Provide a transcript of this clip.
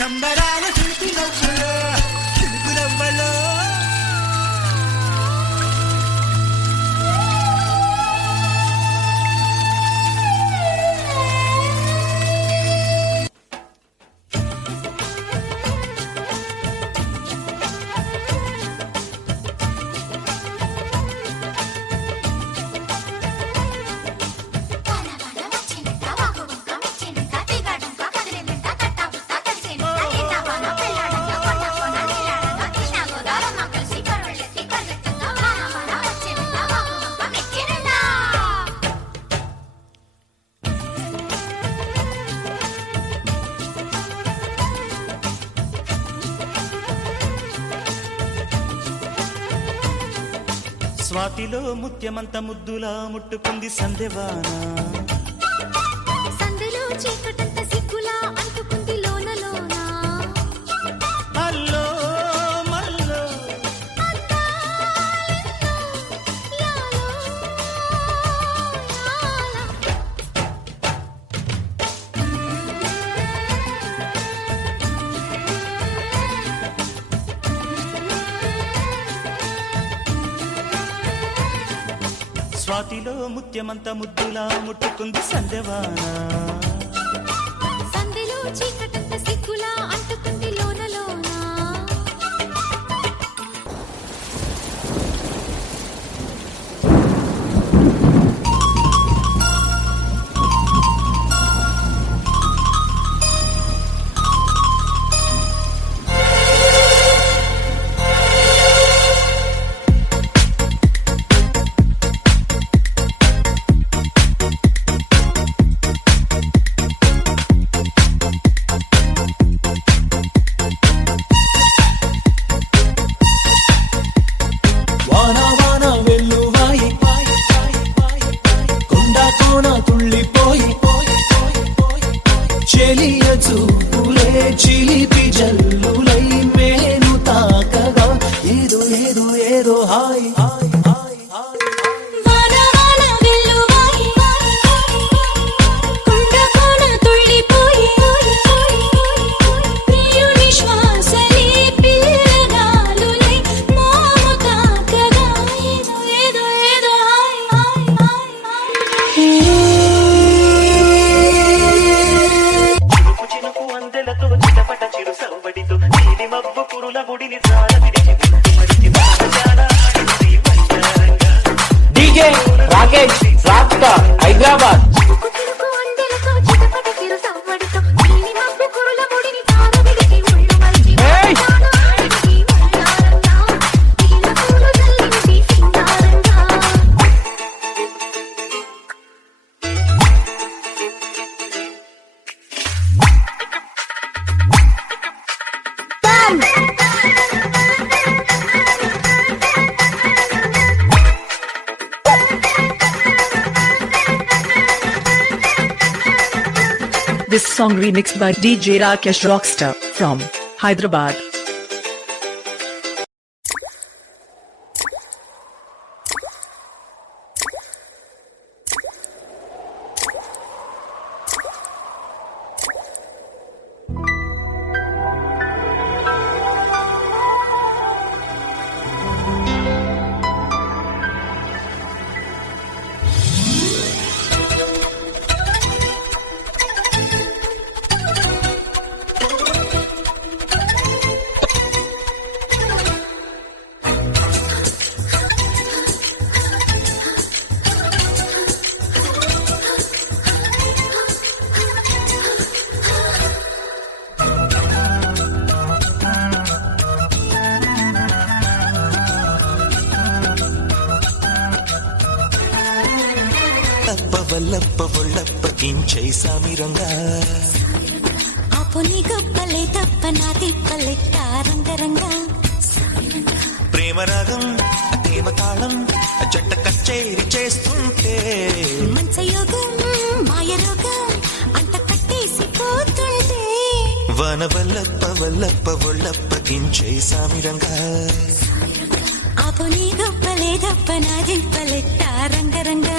సంబరాల చిలుకు నవ్వులో చిలుకు నవ్వలో స్వాతిలో ముత్యమంత ముద్దులా ముట్టుకుంది సందెవాన సందెలో చీకటంత సిగ్గులా అంటుకుంది లోన లోన అల్లో మల్లో యాలో స్వాతిలో ముత్యమంత ముద్దులా ముట్టుకుంది సందెవాన సందెలో చీకటంత సిగ్గులా అంటుకుంది లోన లోన చెలియ చూపులే చిలిపి జల్లులై మేను తాకగా ఏదో ఏదో ఏదో హాయ్ వాన వాన వెల్లువాయి కొండ కోన తుళ్ళిపోయి ప్రియుని శ్వాసలే పిల్లగాలులై మోము తాకగా ఏదో ఏదో ఏదో హాయ్ హాయ్ చినుకు అందెలతో చిటపట చిరు సవ్వడితో నీలి మబ్బు కురుల గుడిని సార విడిచి DJ Rakesh rock star Hyderabad. చిలుకు అందెలతో చిటపట చిరు సవ్వడితో నీలి మబ్బు కురుల ముడిని తార విడిచి ఒళ్ళు మరిచి వానాడికి వయ్యారంగా నీల పూలు జల్లించి సింగారంగా This song remixed by DJ Rakesh Rockstar from Hyderabad. Vallappa ఒళ్ళప్పకించై సామిరంగా ఆపుని గొప్పలే తప్ప నా తిప్పలెట్ట రంగరంగా ప్రేమరాగం ప్రేమ తాళం జట్ట కచేరి చేస్తుంటే మంచయోగం మాయ రోగం అంత కట్టేసి పోతుంటే వన వల్లప్ప ఒళ్ళప్పకించై సామిరంగా ఆపుని గొప్పలే తప్ప నా తిప్పలెట్ట రంగరంగా